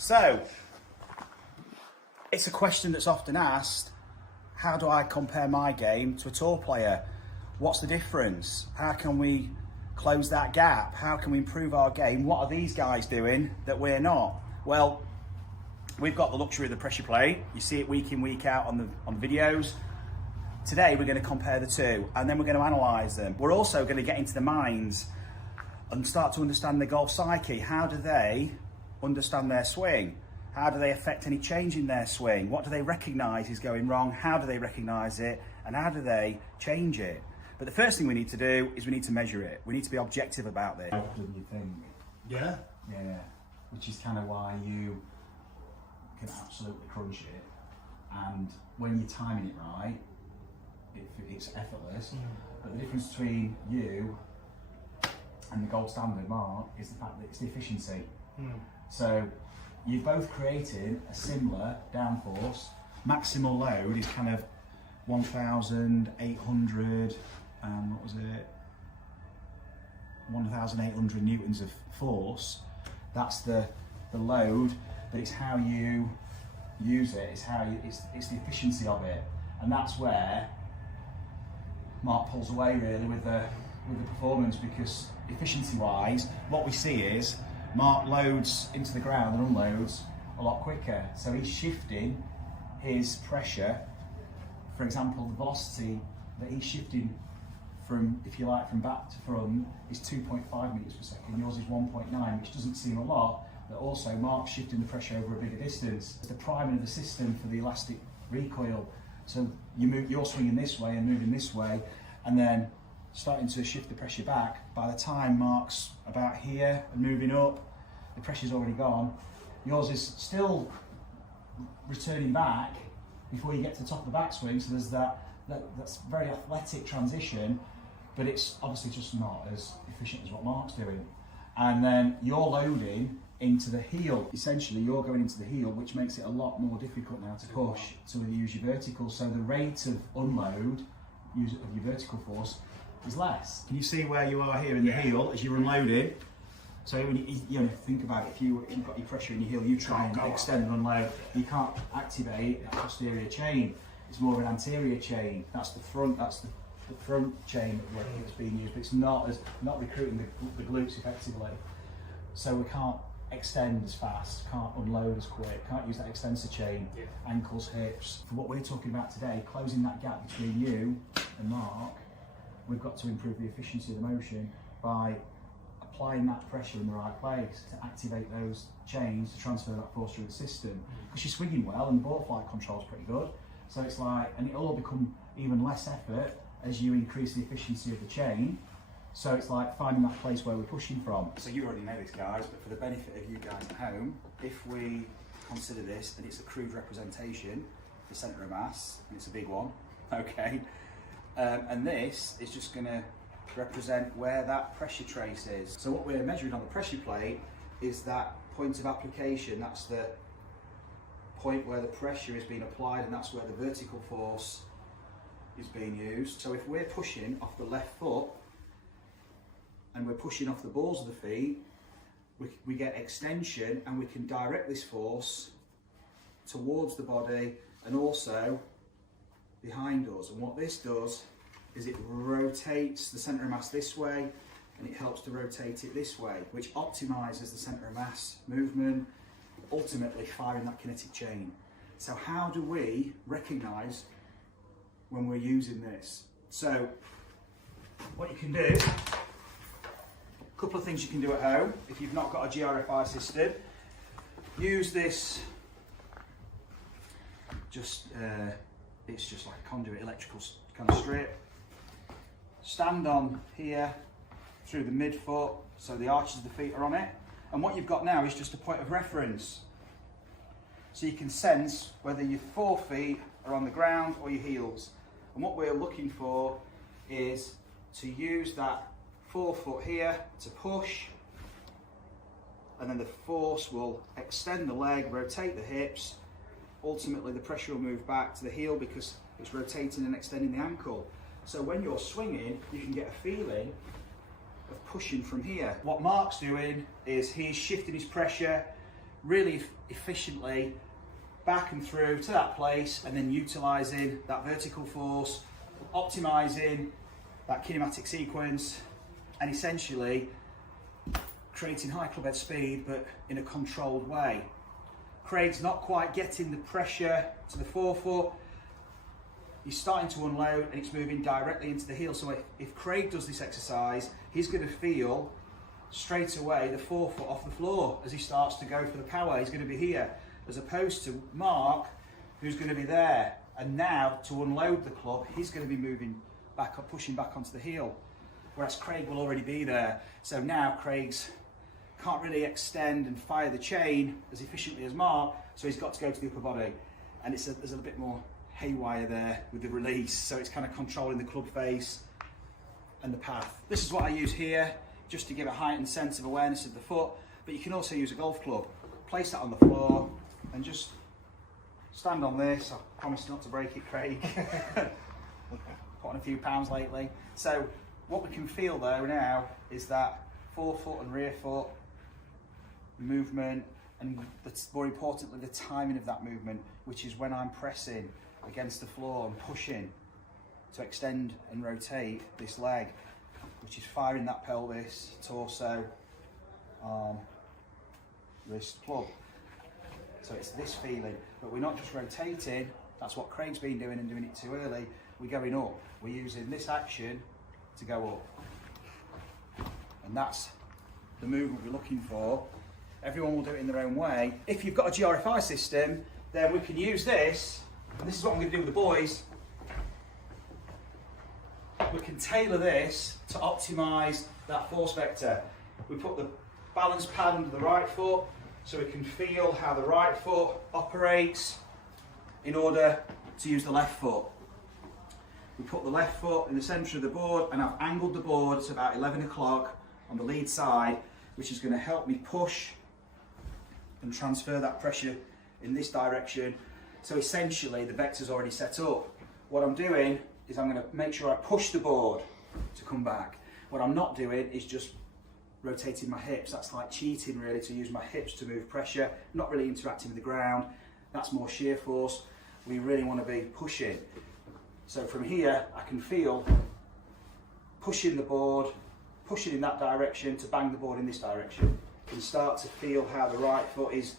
So, it's a question that's often asked, how do I compare my game to a tour player? What's the difference? How can we close that gap? How can we improve our game? What are these guys doing that we're not? Well, we've got the luxury of the pressure plate. You see it week in, week out on the videos. Today we're going to compare the two and then we're going to analyse them. We're also going to get into the minds and start to understand the golf psyche. How do they understand their swing? How do they affect any change in their swing? What do they recognise is going wrong? How do they recognise it? And how do they change it? But the first thing we need to do is we need to measure it. We need to be objective about this. How do you think? Yeah? Yeah. Which is kind of why you can absolutely crunch it. And when you're timing it right, it's effortless. But the difference between you and the gold standard mark is the fact that it's the efficiency. So you've both created a similar downforce. Maximal load is kind of 1,800 what was it? 1,800 newtons of force. That's the load, but it's how you use it. It's it's the efficiency of it, and that's where Mark pulls away really with the performance, because efficiency-wise, what we see is Mark loads into the ground and unloads a lot quicker. So he's shifting his pressure. For example, the velocity that he's shifting from, if you like, from back to front is 2.5 meters per second. Yours is 1.9, which doesn't seem a lot, but also Mark's shifting the pressure over a bigger distance. It's the priming of the system for the elastic recoil. So you're swinging this way and moving this way, and then starting to shift the pressure back. By the time Mark's about here and moving up, the pressure's already gone. Yours is still returning back before you get to the top of the backswing, so there's that's very athletic transition, but it's obviously just not as efficient as what Mark's doing. And then you're loading into the heel. Essentially, you're going into the heel, which makes it a lot more difficult now to push, to use your vertical. So the rate of unload, use of your vertical force, is less. Can you see where you are here in the heel as you're unloading? So when you think about it, if you've got your pressure in your heel, you try and extend and unload, you can't activate a posterior chain. It's more of an anterior chain. That's the front. That's the front chain that's being used, but it's not recruiting the glutes effectively. So we can't extend as fast, can't unload as quick, can't use that extensor chain, ankles, hips. For what we're talking about today, closing that gap between you and Mark, we've got to improve the efficiency of the motion by applying that pressure in the right place to activate those chains to transfer that force through the system. Because you're swinging well and the ball flight control is pretty good. So it's like, and it'll all become even less effort as you increase the efficiency of the chain. So it's like finding that place where we're pushing from. So you already know this, guys, but for the benefit of you guys at home, if we consider this, and it's a crude representation, the centre of mass, and it's a big one, okay? And this is just going to represent where that pressure trace is. So what we're measuring on the pressure plate is that point of application. That's the point where the pressure is being applied, and that's where the vertical force is being used. So if we're pushing off the left foot and we're pushing off the balls of the feet, we get extension, and we can direct this force towards the body and also behind us. And what this does is it rotates the centre of mass this way, and it helps to rotate it this way, which optimises the centre of mass movement, ultimately firing that kinetic chain. So how do we recognise when we're using this? So what you can do, a couple of things you can do at home if you've not got a GRFI system. Use this, it's just like a conduit electrical kind of strip. Stand on here through the midfoot, so the arches of the feet are on it. And what you've got now is just a point of reference. So you can sense whether your forefeet are on the ground or your heels. And what we're looking for is to use that forefoot here to push, and then the force will extend the leg, rotate the hips. Ultimately, the pressure will move back to the heel because it's rotating and extending the ankle. So when you're swinging, you can get a feeling of pushing from here. What Mark's doing is he's shifting his pressure really efficiently back and through to that place, and then utilising that vertical force, optimising that kinematic sequence, and essentially creating high club head speed but in a controlled way. Craig's not quite getting the pressure to the forefoot. He's starting to unload and it's moving directly into the heel. So if Craig does this exercise, he's going to feel straight away the forefoot off the floor as he starts to go for the power. He's going to be here, as opposed to Mark, who's going to be there. And now to unload the club, he's going to be moving back up, pushing back onto the heel, whereas Craig will already be there. So now Craig's can't really extend and fire the chain as efficiently as Mark, so he's got to go to the upper body, and there's a little bit more haywire there with the release, so it's kind of controlling the club face and the path. This is what I use here, just to give a heightened sense of awareness of the foot, but you can also use a golf club. Place that on the floor and just stand on this. I promise not to break it, Craig. Put on a few pounds lately. So what we can feel though now is that forefoot and rear foot movement, and more importantly the timing of that movement, which is when I'm pressing against the floor and pushing to extend and rotate this leg, which is firing that pelvis, torso, arm, wrist, club. So it's this feeling, but we're not just rotating. That's what Craig's been doing and doing it too early. We're going up. We're using this action to go up, and that's the movement we're looking for. Everyone will do it in their own way. If you've got a GRFI system, then we can use this, and this is what I'm going to do with the boys. We can tailor this to optimise that force vector. We put the balance pad under the right foot, so we can feel how the right foot operates in order to use the left foot. We put the left foot in the centre of the board, and I've angled the board to about 11 o'clock on the lead side, which is going to help me push and transfer that pressure in this direction. So essentially the vector's already set up. What I'm doing is I'm going to make sure I push the board to come back. What I'm not doing is just rotating my hips. That's like cheating really, to use my hips to move pressure, not really interacting with the ground. That's more shear force. We really want to be pushing. So from here I can feel pushing the board, pushing in that direction to bang the board in this direction. You can start to feel how the right foot is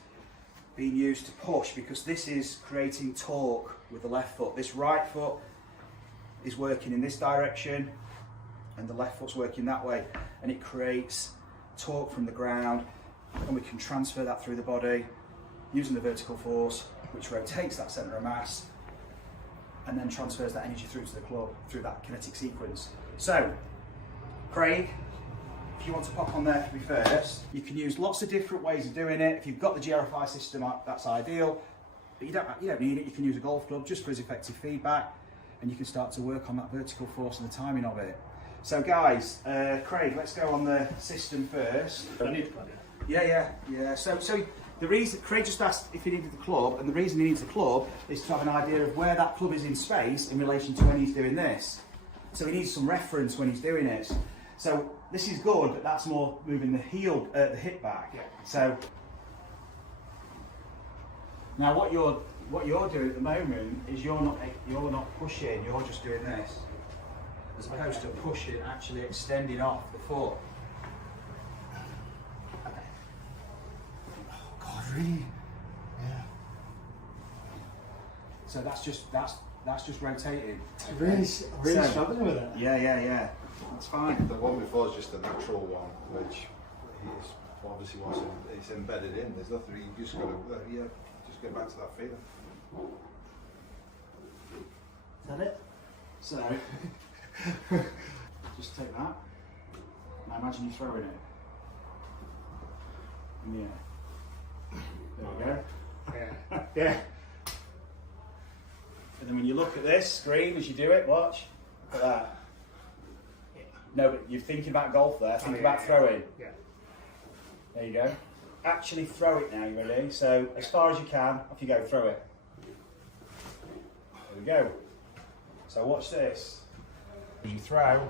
being used to push, because this is creating torque with the left foot. This right foot is working in this direction and the left foot's working that way, and it creates torque from the ground, and we can transfer that through the body using the vertical force, which rotates that centre of mass and then transfers that energy through to the club through that kinetic sequence. So Craig, if you want to pop on there for me first, you can use lots of different ways of doing it. If you've got the GRFI system, that's ideal, but you don't need it. You can use a golf club just for its effective feedback, and you can start to work on that vertical force and the timing of it. So guys, Craig, let's go on the system first. I need to plug it. Yeah. So the reason, Craig just asked if he needed the club, and the reason he needs the club is to have an idea of where that club is in space in relation to when he's doing this. So he needs some reference when he's doing it. So this is good, but that's more moving the heel, the hip back. Yeah. So now what you're doing at the moment is you're not pushing, you're just doing this, as opposed to pushing, actually extending off the foot. Okay. Oh God, really? Yeah. So that's just rotating. I'm really struggling with it. Yeah. That's fine. The one before is just a natural one, which is obviously it's embedded in. There's nothing you just got to just get back to that feeling. Is that it? So just take that. Now imagine you throwing it. In the air. There we go. Yeah. And then when you look at this screen as you do it, watch. Look at that. No, but you're thinking about golf there. Think about throwing. Yeah. There you go. Actually throw it now, you ready? So as far as you can, off you go, throw it. There we go. So watch this. As you throw,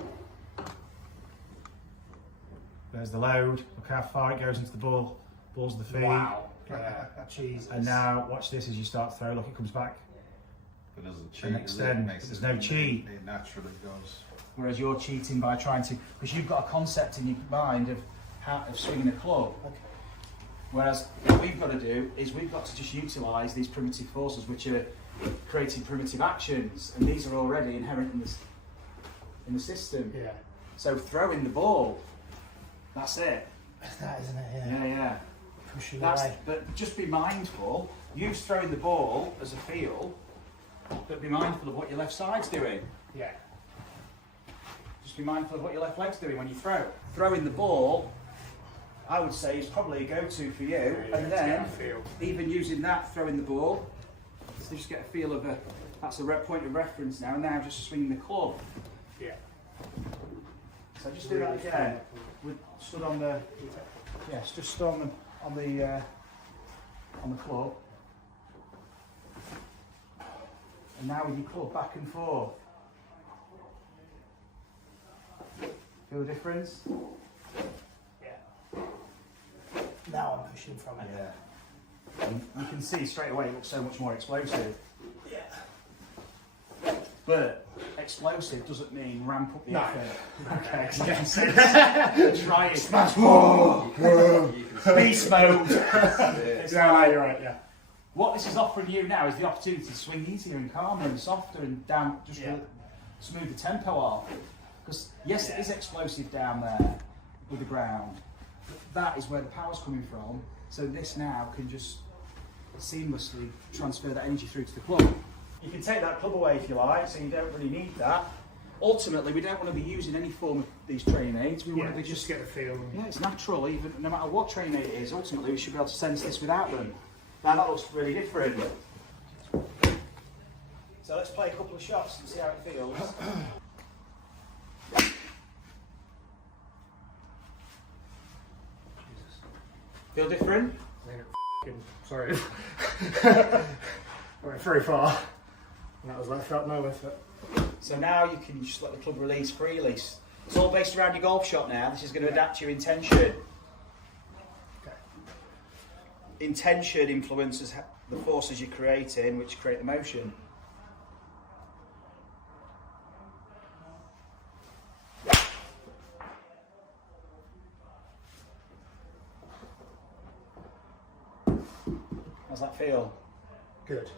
there's the load. Look how far it goes into the ball. Pulls the feet. Wow. Yeah. Jesus. And now watch this as you start to throw. Look, it comes back. It doesn't cheat. And does extend. it? Makes There's it- no cheat. It naturally goes. Whereas you're cheating by trying to, because you've got a concept in your mind of how of swinging a club. Okay. Whereas what we've got to do is we've got to just utilise these primitive forces, which are creating primitive actions, and these are already inherent in the system. Yeah. So throwing the ball, that's it. That's that, isn't it? Yeah, yeah. Pushing That's, away. but just be mindful. You've throwing the ball as a feel, but be mindful of what your left side's doing. Yeah. Just be mindful of what your left leg's doing when you throw. Throwing the ball, I would say, is probably a go-to for you. And then, even using that, throwing the ball, so just get a feel of that's a point of reference now. And now just swinging the club. Yeah. So just do that again. With stood on the, yes, just stood on the club. And now with your club back and forth. Feel the difference? Yeah. Now I'm pushing from it. Yeah. And you can see straight away it looks so much more explosive. Yeah. But explosive doesn't mean ramp up the No. effort. Okay, so you can see try it. Smash. Beast mode. It's Yeah, like- you're right. Yeah. what this is offering you now is the opportunity to swing easier and calmer and softer and down, just Yeah. to smooth the tempo off. Because yes, it is explosive down there with the ground. But that is where the power's coming from. So this now can just seamlessly transfer that energy through to the club. You can take that club away if you like, so you don't really need that. Ultimately, we don't want to be using any form of these training aids. We want to be just get the feel. yeah, it's natural, even no matter what training aid it is. Ultimately, we should be able to sense this without them. Now that looks really different. So let's play a couple of shots and see how it feels. Feel different? Sorry. I went very far. And that was like felt no effort. So now you can just let the club release freely. It's all based around your golf shot now. This is going to adapt your intention. Okay. Intention influences the forces you're creating, which create the motion. How's that feel? Good.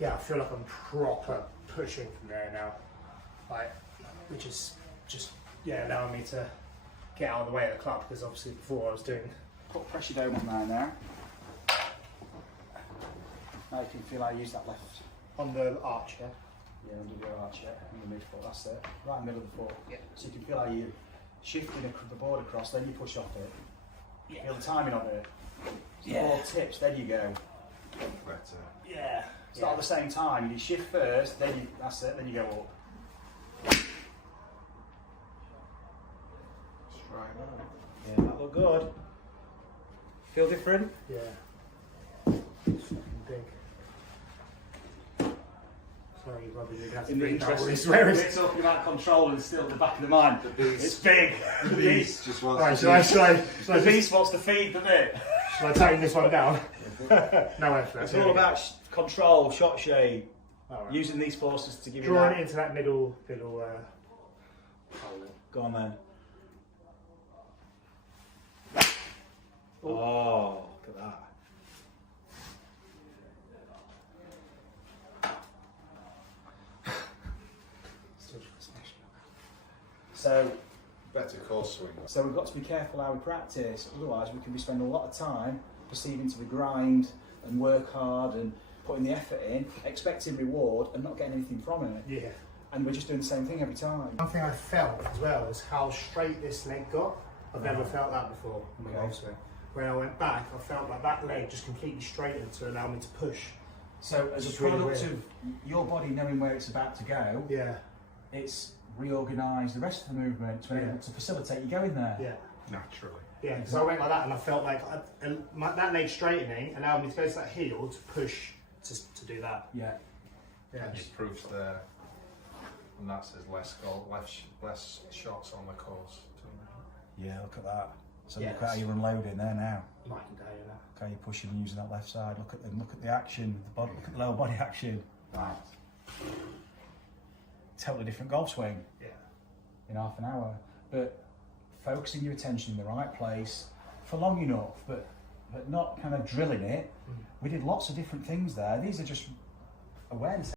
Yeah, I feel like I'm proper pushing from there now. Like, which is just, yeah, allowing me to get out of the way of the club, because obviously before I was doing. Put pressure dome on there now. Now you can feel I use that left. On the arch, yeah? Yeah, under your arch, yeah, in the midfoot, that's it. Right in the middle of the foot. Yeah. So you can feel how you shifting the board across, then you push off it. Yeah. Feel the timing on it. Yeah. More tips, then you go. Better. Yeah. It's not at the same time. You shift first, then you, that's it, then you go up. Let's try that. Yeah, that look good. Feel different? Yeah. It's fucking big. Sorry, Robbie, you're going to have to In the bring that all interest these of ways. we're talking about control and still at the back of the mind. The beast. It's big. The beast just wants Right, to should I The beast wants to feed, doesn't it? should I tighten this one down? No effort. It's all about control, shot shape, All right. using these forces to give you Drawing that. it into that middle hole. Go on then. Oh, look at that. Still smashing. So better course swing. So we've got to be careful how we practice, otherwise we can be spending a lot of time proceeding to the grind and work hard and putting the effort in, expecting reward and not getting anything from it. Yeah. And we're just doing the same thing every time. One thing I felt as well is how straight this leg got. I've never felt that before in my Okay. golf swing. When I went back, I felt like that leg just completely straightened to allow me to push. So as a It's really product weird. of your body knowing where it's about to go, Yeah. it's reorganised the rest of the movement to be able to facilitate you going there. Yeah. Naturally. Yeah, because I went like that and I felt like that leg straightening allowed me to go to that heel to push to do that. Yeah. Yeah. It proves there, and that says less goal, less shots on the course. Yeah, look at that. So Yeah, look at how that's- you're unloading there now. Night and day, you know. Look how you're pushing and using that left side. Look at the action, the body, look at the lower body action. Right. Totally different golf swing Yeah. in half an hour. But focusing your attention in the right place for long enough, but not kind of drilling it. We did lots of different things there. These are just awareness